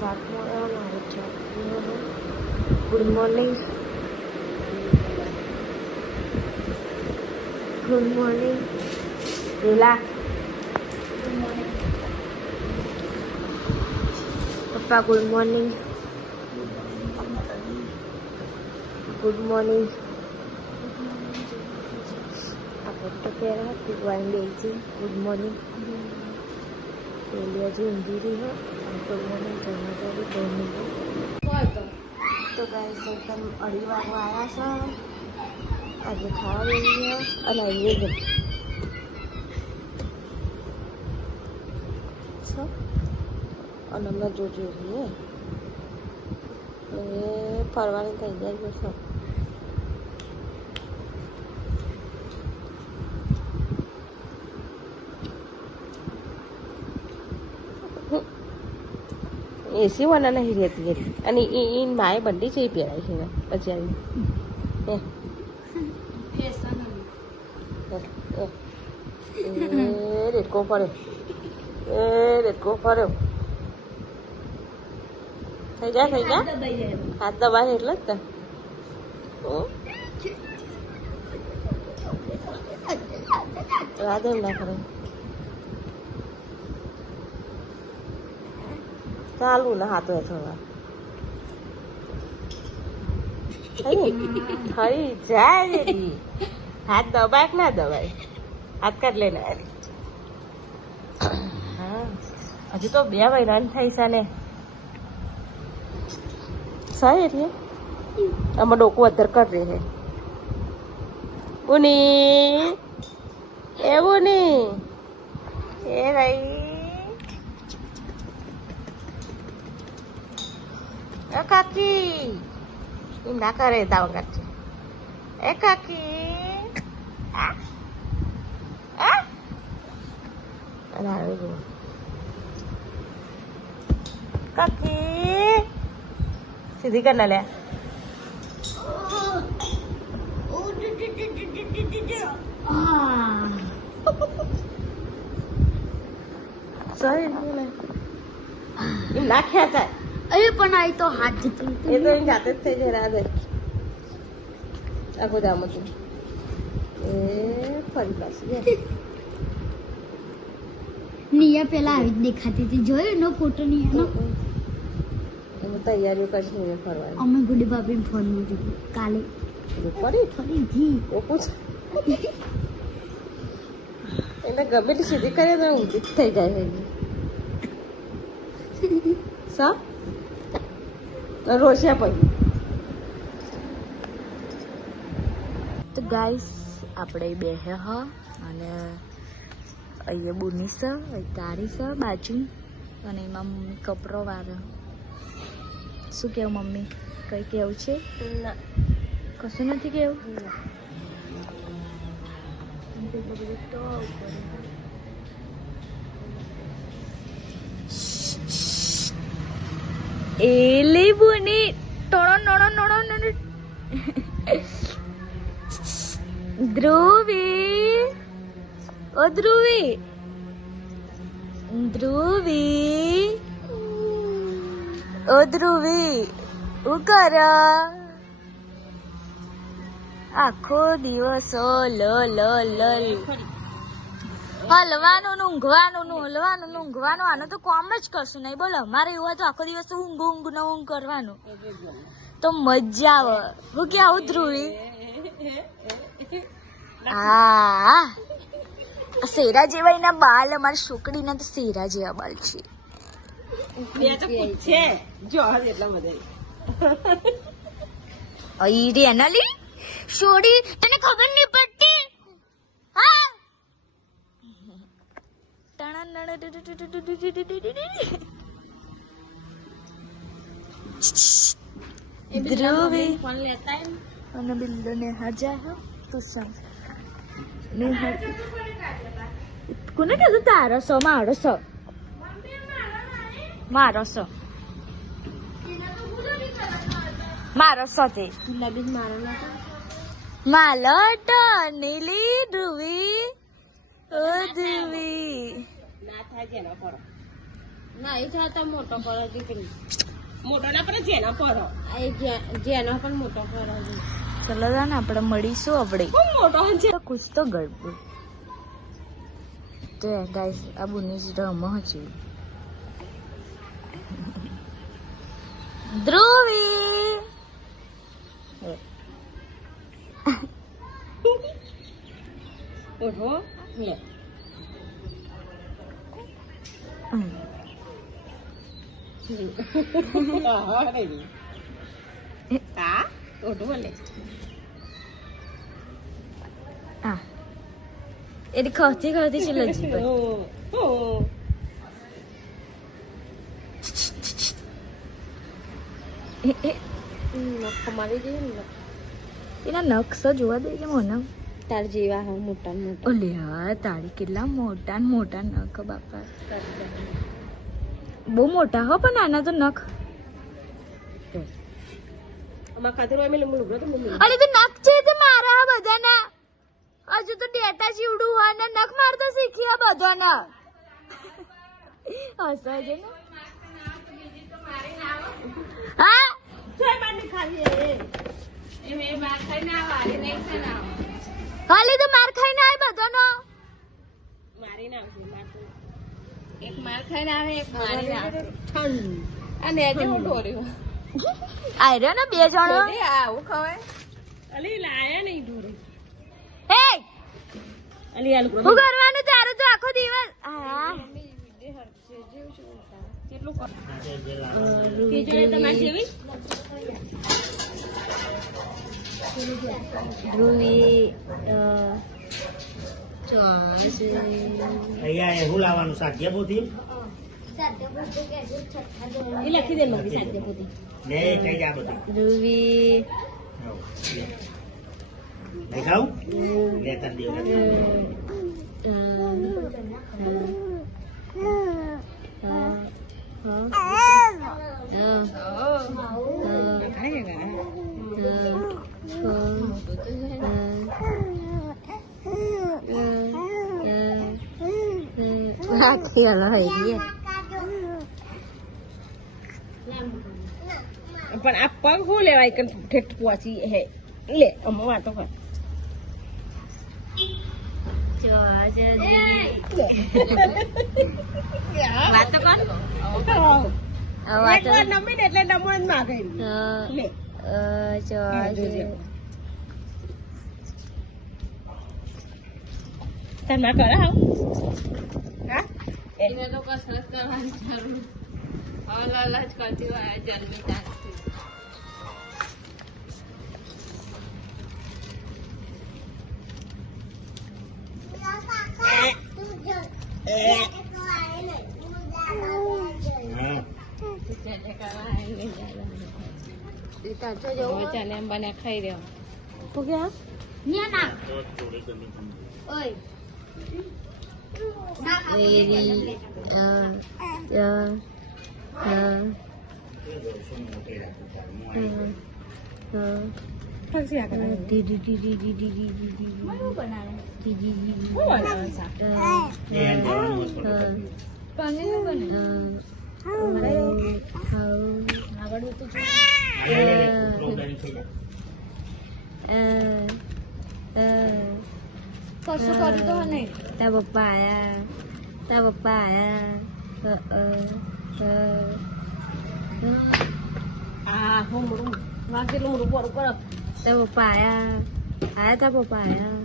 શાક મળવાનું આવે છે. Good morning. Good morning Reela. Good morning પપ્પા. Good morning. Good morning. આપણે તો પહેલા ભગવાન બે છે. Good morning. પેલી હજી ઊંઘી રહી હોય. ગુડ મોર્નિંગ જમવા ચાલી બહુ તો ગાઈસ એકદમ 2:30 વાગવા આવ્યા છે. આજે ખાવા બેસી અને અહીંયા છો અને અમે જોજો છીએ એ ફરવાની થઈ જાય છે. એસી વાળા નહીં રહેતી હતી અને એ માએ બંડી છે એ પહેરાય છે પછી આવી રેટકો ફર્યો રેટકો ફર્યો. થઈ જા હાથ દબાય એટલે જ રાધે ના કરે. ચાલુ ના હાથો થોડા થઈ જાય. હાથ દબાય કે ના દબાય? હાથ કાઢ લેને. હા હજુ તો 2 મહિનાની થઈ છે ને સહી એટલે આમાં ડોકું અધર કરી રહે. બુની એ બુની એ ભાઈ કાકી એમ ના કરે દાવ કાઢશે. એ કાકી કાકી સીધી કર ના લે. એમ નાખ્યા થાય અરે પણ આ તો હાથ જતું એ તો એની જાતે જ થઈ જાય. રાધે આખું દામ હતું એ ફરી પાછી નિયા પેલા આવી જ દેખાતી હતી. જોયું નો ફોટો નિયાનો. એમાં તૈયારીઓ કરશે ને ફરવાની. અમે ગુડી બાબી ફોન માં જોયું કાલે ફરી જી ઓપું એને ગમે તે સીધી કરીએ તો ઊંધી જ થઈ જાય છે. સા રોશિયા પછી તો ગાઈસ આપણે બે હ અને અહીંયા બુની છે તારી છે બાજુ અને એમાં મમ્મી કપરો વારે. શું કેવું મમ્મી? કઈ કેવું છે? ના કશું નથી કેવું. એલી બુની ટોણો નોણો નોણો ધ્રુવી ઓ ધ્રુવી ધ્રુવી ઓ ધ્રુવી હું કર આખો દિવસ હલવાનું ઊંઘવાનું આનો તો કોમ જ કરશું નહીં. બોલો અમારે એવું તો આખો દિવસ ઊંઘ કરવાનું તો મજા આવે. હું કે આવું ધ્રુવી હા શેરા જેવા એના બાલ. અમારી છોકરીના તો શેરા જેવા બાલ છે. એનાલી છોડી તને ખબર નહીં પડતી. હા ધ્રુવી અને બિલ્લો ને હાજા તું સમ ને કોને કીધું તારો સો મારો સો તે માલટ નીલી ધ્રુવી ઓ ધ્રુવી ના એ તો મોટો કરો દીકરી મોટો ના પર જેના પર જેનો પણ મોટો કરો ચલો ને આપણે મળીશું આપણે મોટો છે કુછ તો ગડબડ તો ગાઈસ આ બુની જ રમ છે ધ્રુવી ઓઢો લે હા ઓઢો લે આ એની ખોતી ખોતી છે લજી પર મારી જઈએ ને એના નકશો જોવા દે કે મને તાર જેવા હા મોટા મોટા ઓલે હા તારી કેટલા મોટા ને મોટા નખ બાપા બહુ મોટા હો પણ આના તો નખ અમાર ખાતર હોય મેં લુગડો તો મમ્મી અરે તો નખ છે તે મારા આ બધાના હજુ તો ડેટા જીવડું હોય ને નખ મારતા શીખી આ બધાના હસવા છે ને હા જોઈ માની ખાલી એ મે માર ખાઈને આવારે નહીં ખાના ખાલી તો માર ખાઈને આય બધાનો મારી ના એક માર ખાઈને આવે એક મારી ના ઠંડ અને આજે હું ઢોર્યો આય રહ્યો ને બે જણો આવું ખવાય અલી લાયા નહીં ઢોરે હે અલી આલુ હું કરવાનું તારું તો આખો દિવસ હા કેટલું ખીચડી તમારી જેવી ધ્રુવી અહીંયા એવું લાવવાનું સાધ્યપોથી એ લખી દે મમ્મી સાથે પોતી ને કઈ જા બધી ધ્રુવી દેખાવ લે તન દેવ આખી અલગ હોય પણ આ પગ હું લેવાય કે ઠેઠ પહોંચી હે લે અમ્મા વાતો કર વાતો કર નમી ને એટલે નમો જ માગે લે તમે કરે હા એને તો કસરત કરવાની જરૂર હલા જ કરતી હોય જન્મી ત્યારથી ચાલે એમ બને ખાઈ રહ્યો તું ક્યાં કશું કર્યું તો નહીં તા પપ્પા આયા હું વાગેલું હું ઉપર ઉપર તા પપ્પા આયા તા પપ્પા આયા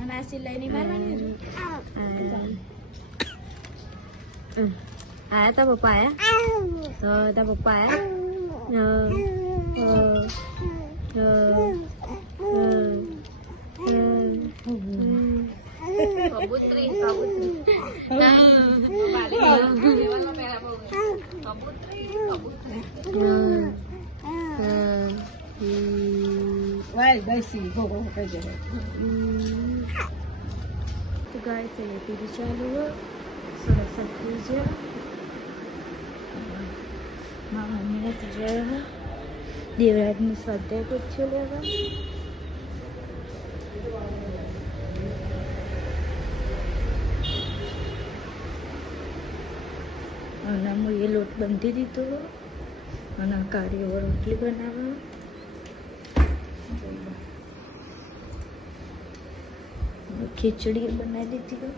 અને આ સિલાઈ ની મારવાની આયા તા પપ્પા આયા તા પપ્પા કબૂતરી तो गाइस ये टीवी चालू है थोड़ा सा कीजिए मामा ने तो जो है देवराज ने स्वाध्याय कुछ चलेगा અને હું એ લોટ બાંધી દીધો અને કાઢી હવે રોટલી બનાવે. ખીચડી બનાવી દીધી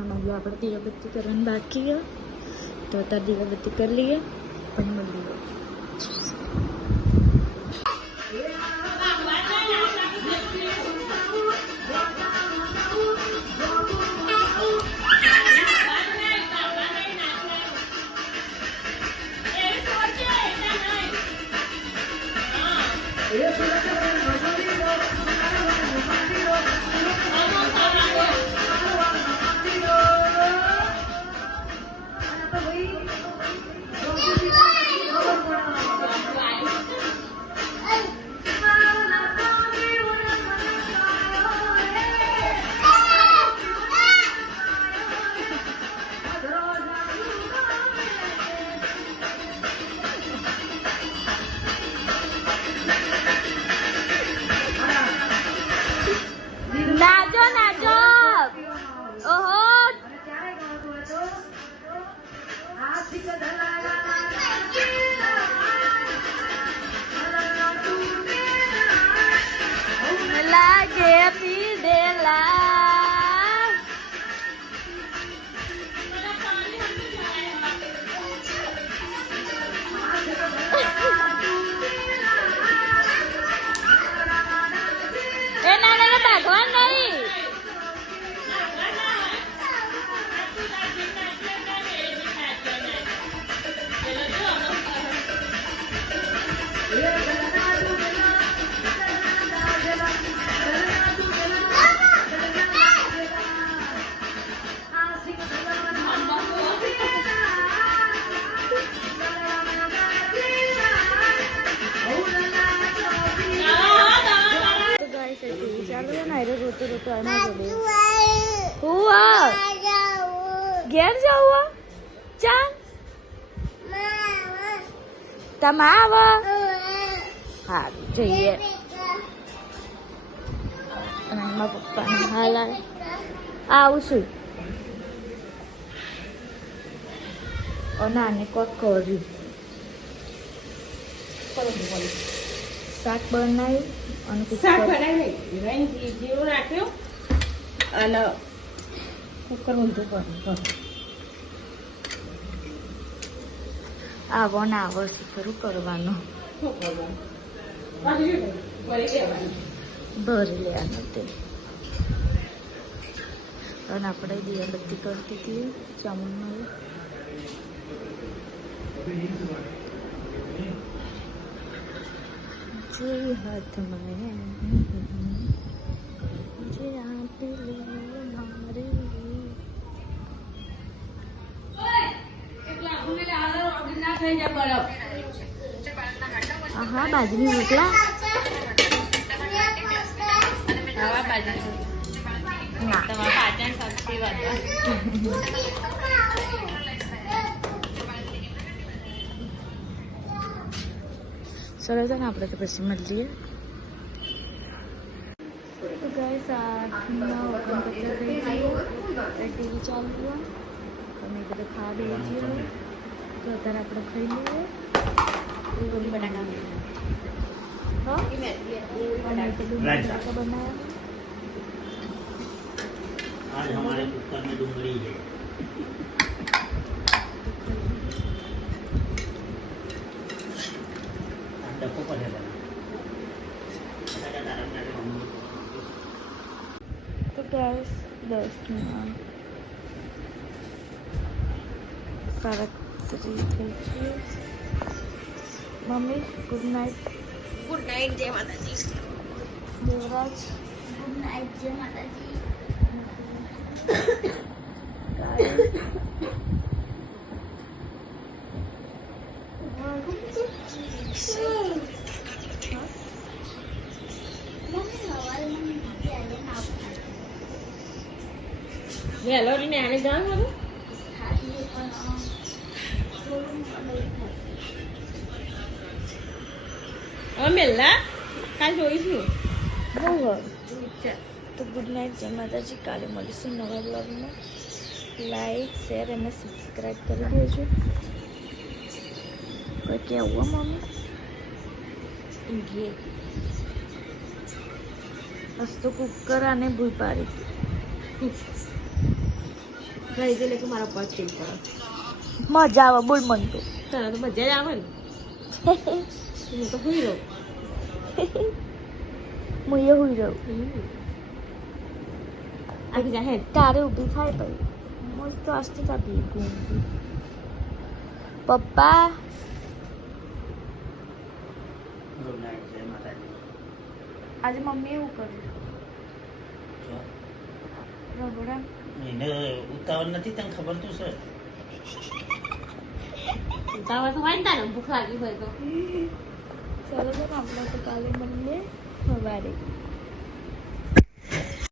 અને હવે આપણે દીવાબત્તી કરવાની બાકી છે તો અત્યારે દીવાબત્તી કરી લઈએ અને મળીએ. નાચો નાચો. ઓહો લાગે પીધેલા એ નાના ભાગવાન નહીં. ચાલુ છે ને રોતો રોતો એમાં ઘેર જવું ચાલ તમે આવો. હા જઈએ. અને મારા પપ્પાને હાલ આવું છું નાને કોક કર્યું શાક બનાવ્યું અને શાક બનાવી જીરું નાખ્યું અને કુકર ઊંધું કર્યું. આવો ને આવો શું ખરું કરવાનું ભરી લેવાનું તે. અને આપણે દીવાબત્તી કરતી હતી ચામુંડમાં જે હાથમાં જે આપેલી મારી. હા બાજરી રોટલા સરસ ને આપણે તો પછી મળીએ. તો ગાઈસ આઠના ઓગણપચાસ થઈ ગયો ટીવી ચાલુ અમે બધા ખાવા દઈએ છીએ તો અત્યારે આપણે ખાઈ લઈએ. બટાકા बनाया आज हमारे कुकर में डूंगरी है. डब्बों पर है तो gas 10 minute mummy good night. Good night. જય માતાજી. Devraj good night. જય માતાજી. હેલો ને આને જાણ કરું મેલા કાલ જોઈશું. બહુ તો ગુડ નાઇટ જય માતાજી. કાલે મળીશું નવા બ્લોગમાં. લાઈક શેર અને સબસ્ક્રાઈબ કરી દેજો. કોઈ કેવું મમ્મી ઘે બસ તો કુકર આને ભૂલ પાડી ઘરે જઈને કે મારા પગ ફીલ કરો. મજા આવે બોલ મન તો તને તો મજા જ આવે ને. હું તો ભૂલી રહું. હું એ હોઈ રહ્યું આ બીજા હે તારે ઊભી થાય ભાઈ મસ્ત આસ્તે કાપી ઘૂમતી પપ્પા ગુડ નાઇટ જય માતાજી. આજે મમ્મી એવું કર્યું જો, રગડા એને ઉતાવળ નથી તને ખબર તો છે. ઉતાવળ તો હોય ને તારે ભૂખ લાગી હોય તો. ચાલો તો આપણે તો કાલે મળીએ સવારે.